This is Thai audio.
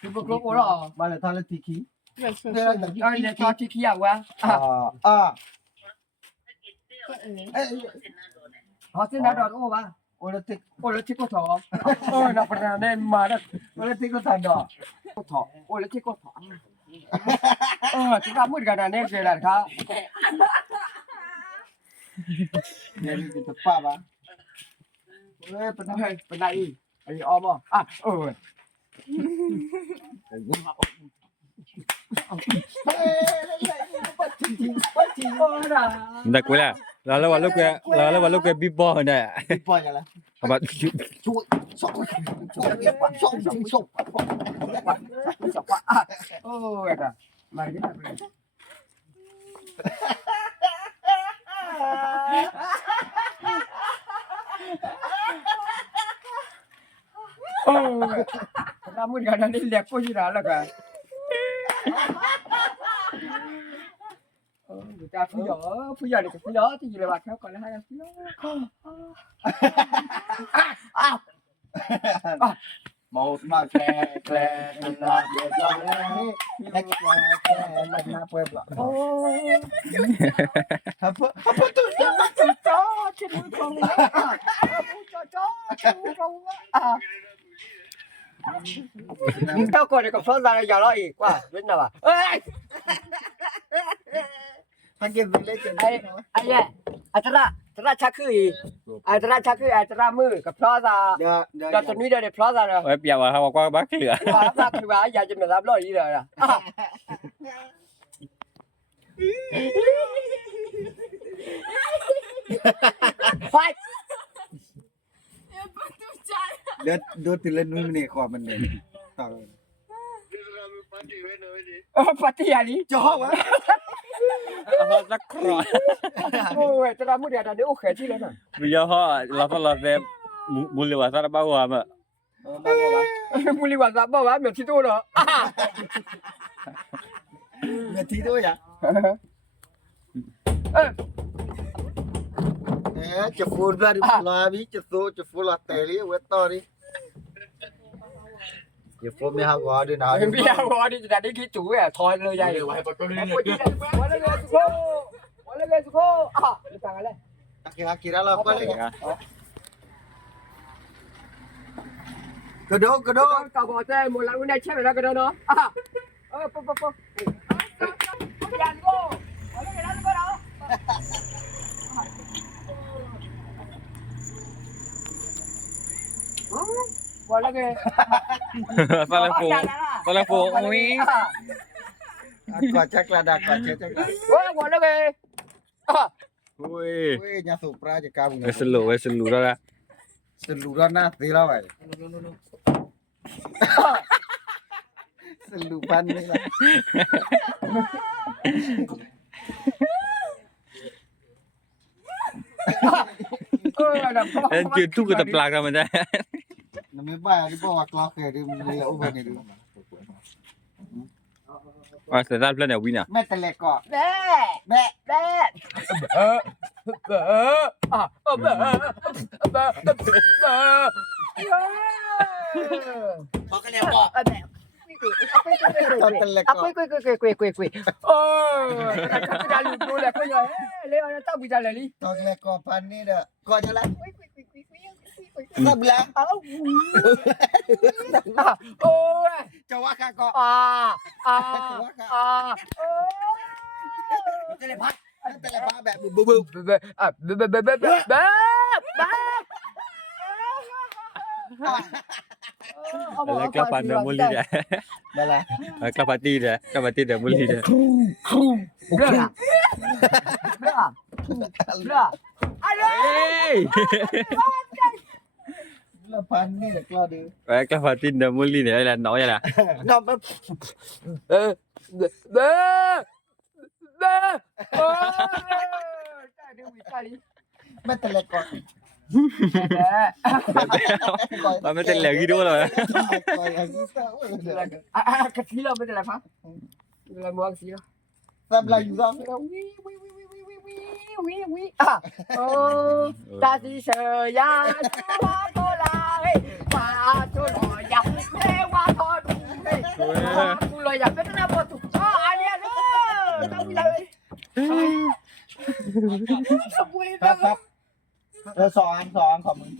ဒီပုတ်ကိုတော့ ဘာလဲထားလက်တီခီ အဲ့လေတော့တိခရကွာ ဟောစင်တော့တော့ပါ โอเลติก โอ้แล้วที่ก็ถอโอ้น่ะประธานได้มาแล้ว โอเลติกก็ทันดอก ก็ถอโอ้แล้วที่ก็ถอที่ทำมืดกันเนี่ยเสียแล้วครับ เนี่ยนี่จะป้าบ้าเฮ้ยเป็น เฮ้ยเป็นไรไอ้ออมอ่ะปัดทิ้งโอ้น่ะ Ndak kula. Lalu walau ke bibo ndak. ปล่อยอะไร Apa ช่วยส่งโอ้ยอ่ะมาดิโอ้ยทำมืดกันนี่เรียกผู้ชายแล้วกันจะผู้หญิงนี่ก็ผู้หญิงที่อยู่ในบ้านเขาก่อนแล้วให้ผู้หญิงmột mà kè là để cho nó kè là na quẹp lại hấp tôi chó trên mũi con tao còn có số ra giờ đó gì quá đến nào à thằng kia về lấy tiền ai vậy ai ra chắc cứ ai ra mưaกับ plaza เดี๋ยว กับตัวนี้เดี๋ยว plaza นะ web ya wa hawa kwa ba kira. ว่าคือว่าอยากจะมารับรอยนี่เลยอ่ะไป เดี๋ยวดูทีละนู้นนี่ขอมันเนี่ยต่อ ปาร์ตี้อะไร จ่อวะ Sak kro. โอ้ยจะทำมือเดียวเดี๋ยวโอเคที่แล้วนะ Biyo ho la de muli wa sara ba wa ma. มาบอกว่า มูลิวาซาบอกว่าเหมือนที่ตัวเนาะ เมื่อทีด้วยอ่ะจะฟูดบ้าดิลาบิจะฟูลาเตลี่เวทต่อดิจะฟูไม่หากว่าดินะ พี่เอาวอดีจะได้คิดจู่อ่ะทอยเลยใหญ่วันละเงินสุโขวันละเงินสุโขอ่ะรู้จักกันเลย Kira lah apa lagi? Kedok. กับบอกเจ้หมดแล้วได้ใช่ไหมล่ะกันเนาะปุ๊บยันโก้วันละเงินก็เนาะวันละเงิน Salah fu ui. Aku cek lah dah, aku cek lah. โอ้ยวันละเงิน Ui. Wih, nya supra aja kamu. Selu dah. Seluruh nanti lah, weh. Selupan ni lah. Anjir tu kita pelak sama dah. Namanya bah, di bawah kelak ya, di mulai ubah ni dulu. Wah, sedap lah ni wina. Metelek kok. แม่บอกกันแล้วบอกคุยโอ้จะได้ดูแลก็ยังเลี้ยงต้องบิดอะไรนี่ Toklek kok pan ni dah. Kok jalan. Tak bilang. โอ้ย Cawak kak kok. Telepat Telepakแบบบึ้ Kelapa dah muli dah. Balah. Kelapa dah muli dah. Hey. Pan ni dah keluar dia. Kelapa dah muli dah lah nói lah. Metelek kok. Mama telah gitu lah. Kecil lah betul apa? Dalam buang sih. Tak Melayu dah. Oh, tadi saya cuma tolak, pak tolak yang lewat อย่าเป็นหน้าบอถูกอ๋ออันเนี้ยเด้อต้องมีอะไรสมุย ครับครับสองอันของมึง